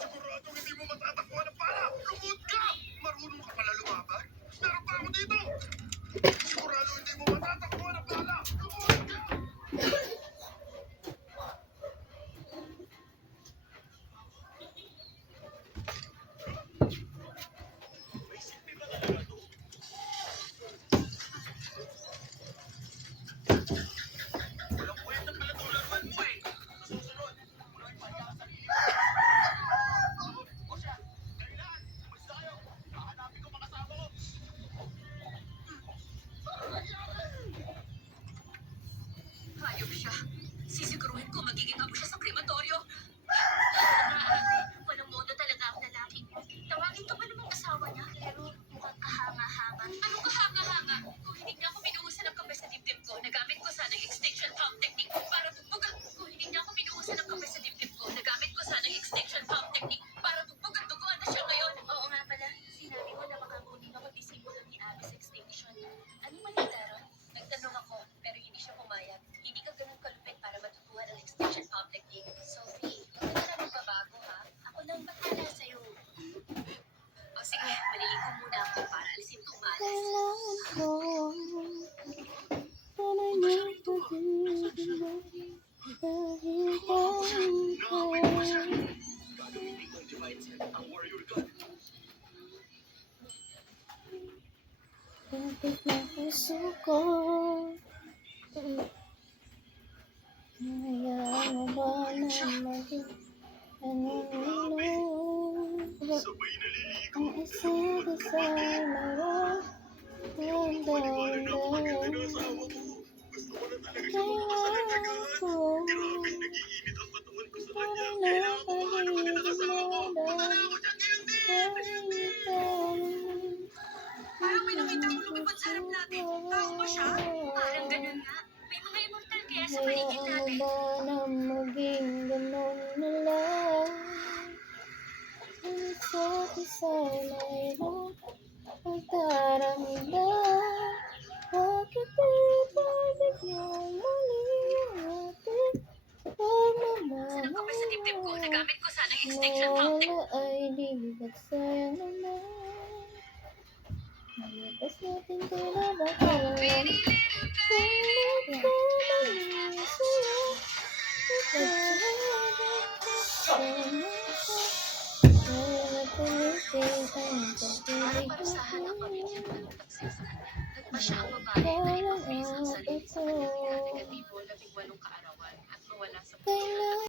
Siguradong hindi mo matatakbuhan ng pala! Lumot ka! Marunong ka pala lumaban? Meron pa ako dito! Sigurado hindi mo matatakbuhan ng pala! Lumot ka! May silbi ba talaga to? Walang kwenta pala itong laruan mo eh! Sa susunod, walang pahiya ka sarili mo. O siya, kailan? Basta kayo, kahanapin ko makasama ko. Hayop siya. Sisiguruhin ko magiging amo siya sa krematoryo. Ate, walang modo talaga ang lalaking yun. Tawagin ko pa namang asawa niya, pero mukhang kahanga-hanga. Anong kahanga-hanga? Kung hindi niya ako binuhusan ng kape sa dibdib ko, nagamit ko sana yung extinction pump technique para bugbugan. Kung hindi niya ako binuhusan ng kape sa dibdib ko, nagamit ko sana yung extinction pump technique para bugbugan. Duguan na siya ngayon. Oo nga pala, sinabi mo na makakunin ako disimulo ni Abby's extinction. Anong malita ron? Nagtanong ako, pero hindi siya pumayag. Hindi ka ganun kalupit para matutuhan ang extinction pump technique. Sophie, huwag ka na magbabago ha. Ako nang bahala sa'yo. O sige, maliligo muna ako para alisin itong malas. Kailangan ko sana'y magpapigil dahil Nakawin mo siya! Gagamitin kong divine set ang warrior god. kapit na puso ko. Hayaan mo ba na maging Sabay naliligo. ang isa't isa'y mawawala. Paniwala na ako maganda na asawa ko. Gusto ko na talaga siya makasalagaan. Grabe, nag-iinit ang katawan ko sa kanya. Kailangan ko mahanap agad ang asawa ko. Punta na ako dyan ngayon din! Parang may nakita ko lumipad sa harap natin. Tao ba siya? Parang ganun nga. May mga immortal kaya sa paligid Hayaan natin. mo ba na maging ganun na lang? Ang isa't isa'y mayroong pagdaramdam. Bakit ibabalik niyong muli ang ating Sa ng kape sa dibdib ko, pagmamahal? nagamit ko sana yung extinction pump technique. Nawawala ay di ba't sayang naman? Nalapas natin tila ba kailangan? Pretty little baby. Nagkamali sa'yo. Nagkamali sa'yo. Kaya napulitin ang Parang pag-ibig parusahan ang pamilya ng tagsisa. Nagpasya ako